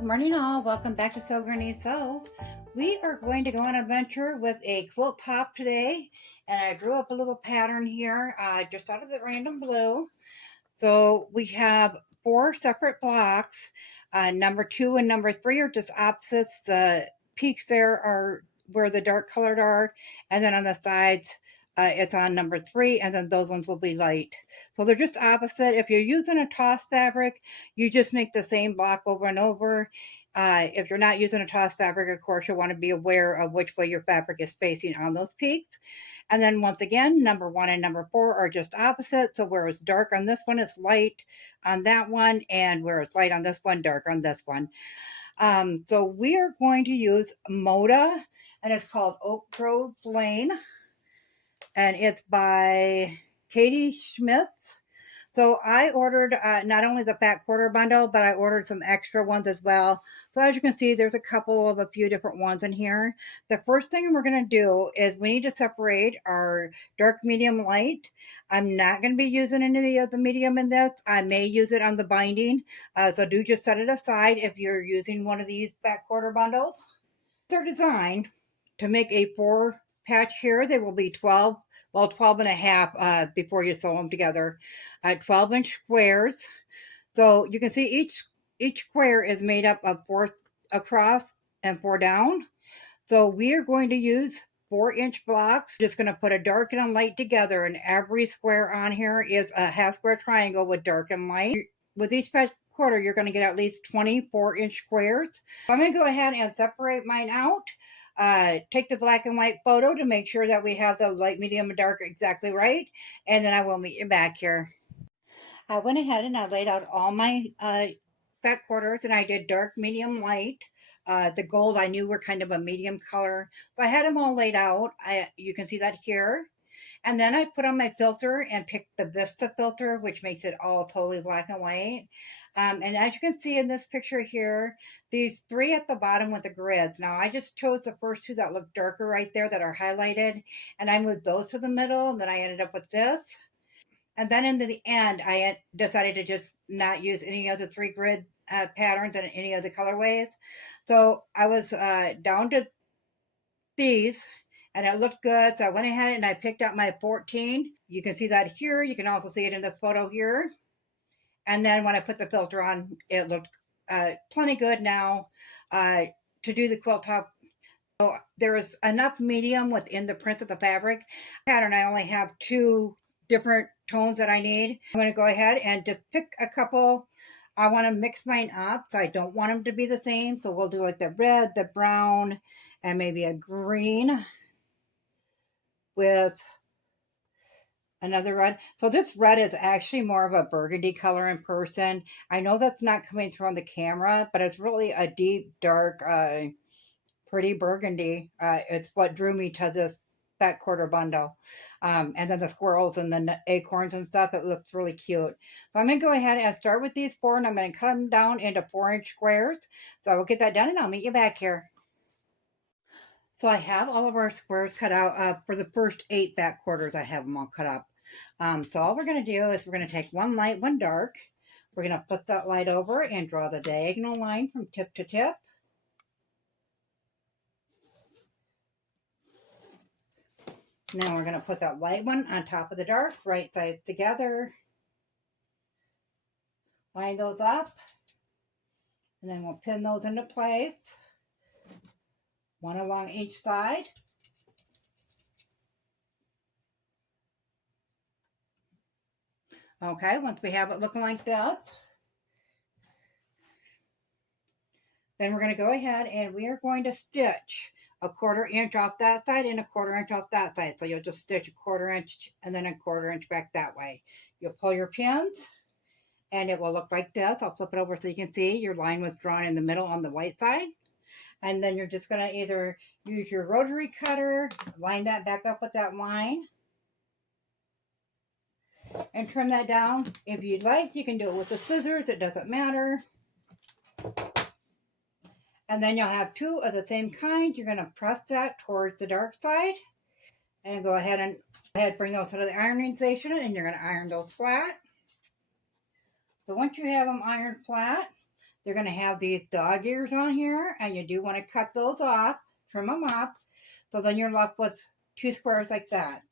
Good morning all, welcome back to Sew Granny Sew. We are going to go on an adventure with a quilt top today, and I drew up a little pattern here just out of the random blue. So we have 4 separate blocks. Number 2 and number 3 are just opposites. The peaks there are where the dark colored are, and then on the sides it's on number 3, and then those ones will be light. So they're just opposite. If you're using a toss fabric, you just make the same block over and over. If you're not using a toss fabric, of course, you'll want to be aware of which way your fabric is facing on those peaks. And then once again, number 1 and number 4 are just opposite. So where it's dark on this one, it's light on that one, and where it's light on this one, dark on this one. So we are going to use Moda, and it's called Oak Grove Lane, and it's by Katie Schmitz. So I ordered not only the fat quarter bundle, but I ordered some extra ones as well. So as you can see, there's a few different ones in here. The first thing we're going to do is we need to separate our dark, medium, light. I'm not going to be using any of the medium in this. I may use it on the binding. So do just set it aside if you're using one of these fat quarter bundles. They're designed to make a 4 patch here. They will be 12 and a half before you sew them together. 12-inch squares. So you can see each square is made up of 4 across and 4 down. So we are going to use 4-inch blocks. Just going to put a dark and a light together, and every square on here is a half square triangle with dark and light. With each quarter, you're going to get at least 24-inch squares. So I'm going to go ahead and separate mine out. Take the black and white photo to make sure that we have the light, medium, and dark exactly right, and then I will meet you back here. I went ahead and I laid out all my fat quarters, and I did dark, medium, light. The gold I knew were kind of a medium color, so I had them all laid out. You can see that here. And then I put on my filter and picked the Vista filter, which makes it all totally black and white. And as you can see in this picture here, these 3 at the bottom with the grids. Now I just chose the first 2 that look darker right there that are highlighted, and I moved those to the middle, and then I ended up with this. And then in the end, I decided to just not use any of the 3 grid patterns and any of the colorways. So I was down to these, and it looked good. So I went ahead and I picked out my 14. You can see that here. You can also see it in this photo here. And then when I put the filter on, it looked plenty good now to do the quilt top. So there is enough medium within the print of the fabric pattern. I only have 2 different tones that I need. I'm going to go ahead and just pick a couple. I want to mix mine up, so I don't want them to be the same. So we'll do like the red, the brown, and maybe a green with another red. So this red is actually more of a burgundy color in person. I know that's not coming through on the camera, but it's really a deep, dark, pretty burgundy. It's what drew me to this fat quarter bundle. And then the squirrels and the acorns and stuff, it looks really cute. So I'm going to go ahead and start with these 4, and I'm going to cut them down into 4-inch squares. So I will get that done, and I'll meet you back here. So I have all of our squares cut out. For the first 8 fat quarters, I have them all cut up. So all we're going to do is we're going to take one light, one dark. We're going to flip that light over and draw the diagonal line from tip to tip. Now we're going to put that light one on top of the dark, right sides together. Line those up. And then we'll pin those into place. One along each side. Okay, once we have it looking like this, then we're going to go ahead and we are going to stitch a 1/4 inch off that side and a 1/4 inch off that side. So you'll just stitch a 1/4 inch and then a 1/4 inch back that way. You'll pull your pins, and it will look like this. I'll flip it over so you can see your line was drawn in the middle on the white side. And then you're just going to either use your rotary cutter, line that back up with that line, and trim that down. If you'd like, you can do it with the scissors. It doesn't matter. And then you'll have 2 of the same kind. You're going to press that towards the dark side. And go ahead and bring those to the ironing station. And you're going to iron those flat. So once you have them ironed flat, they're going to have these dog ears on here, and you do want to cut those off, trim them up, so then you're left with 2 squares like that.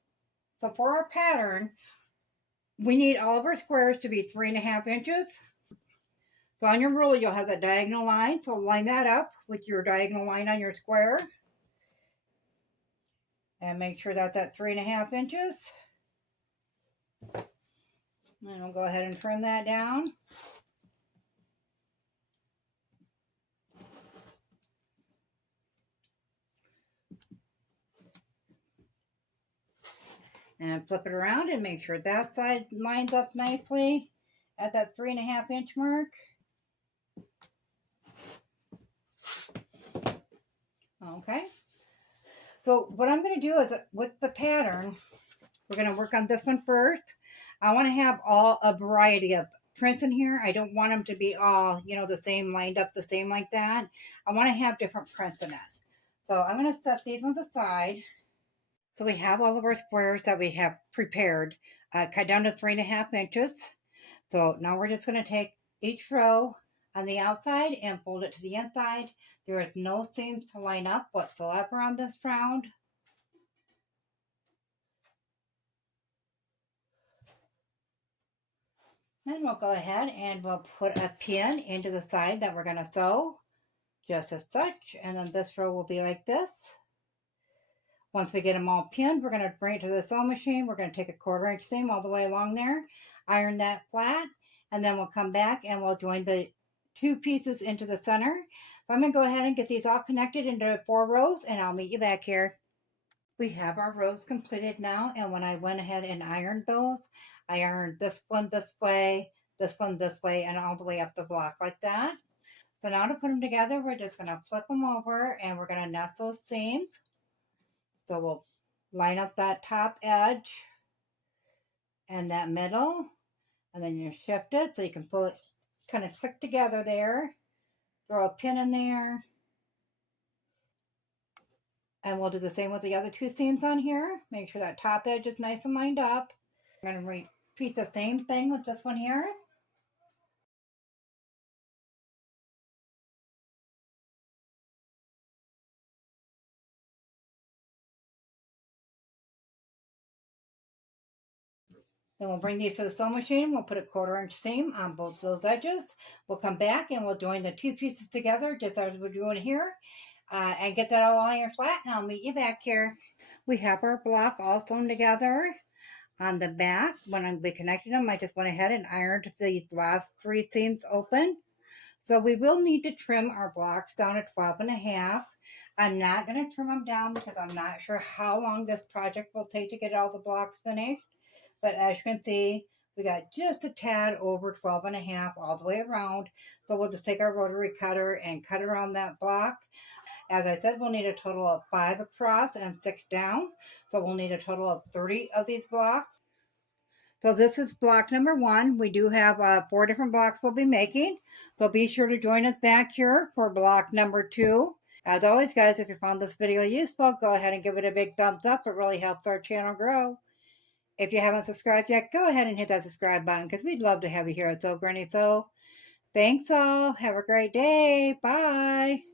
So for our pattern, we need all of our squares to be 3.5 inches. So on your ruler, you'll have that diagonal line. So line that up with your diagonal line on your square. And make sure that's at 3.5 inches. And we'll go ahead and trim that down. And flip it around and make sure that side lines up nicely at that 3.5 inch mark. Okay. So what I'm going to do is with the pattern, we're going to work on this one first. I want to have a variety of prints in here. I don't want them to be all, the same, lined up the same like that. I want to have different prints in it. So I'm going to set these ones aside. So we have all of our squares that we have prepared, cut down to 3.5 inches. So now we're just going to take each row on the outside and fold it to the inside. There is no seams to line up whatsoever on this round. Then we'll go ahead and we'll put a pin into the side that we're going to sew, just as such. And then this row will be like this. Once we get them all pinned, we're going to bring it to the sewing machine. We're going to take a 1/4 inch seam all the way along there, iron that flat, and then we'll come back and we'll join the 2 pieces into the center. So I'm going to go ahead and get these all connected into 4 rows, and I'll meet you back here. We have our rows completed now, and when I went ahead and ironed those, I ironed this one this way, and all the way up the block like that. So now to put them together, we're just going to flip them over, and we're going to nest those seams. So we'll line up that top edge and that middle, and then you shift it so you can pull it, kind of click together there. Throw a pin in there. And we'll do the same with the other 2 seams on here. Make sure that top edge is nice and lined up. I'm going to repeat the same thing with this one here. Then we'll bring these to the sewing machine. We'll put a 1/4 inch seam on both those edges. We'll come back and we'll join the 2 pieces together just as we're doing here. And get that all iron flat, and I'll meet you back here. We have our block all sewn together. On the back, when we connected them, I just went ahead and ironed these last 3 seams open. So we will need to trim our blocks down to 12.5. I'm not going to trim them down because I'm not sure how long this project will take to get all the blocks finished. But as you can see, we got just a tad over 12.5 all the way around. So we'll just take our rotary cutter and cut around that block. As I said, we'll need a total of 5 across and 6 down. So we'll need a total of 30 of these blocks. So this is block number 1. We do have 4 different blocks we'll be making. So be sure to join us back here for block number 2. As always, guys, if you found this video useful, go ahead and give it a big thumbs up. It really helps our channel grow. If you haven't subscribed yet, go ahead and hit that subscribe button because we'd love to have you here at Sew Granny Sew. Thanks all. Have a great day. Bye.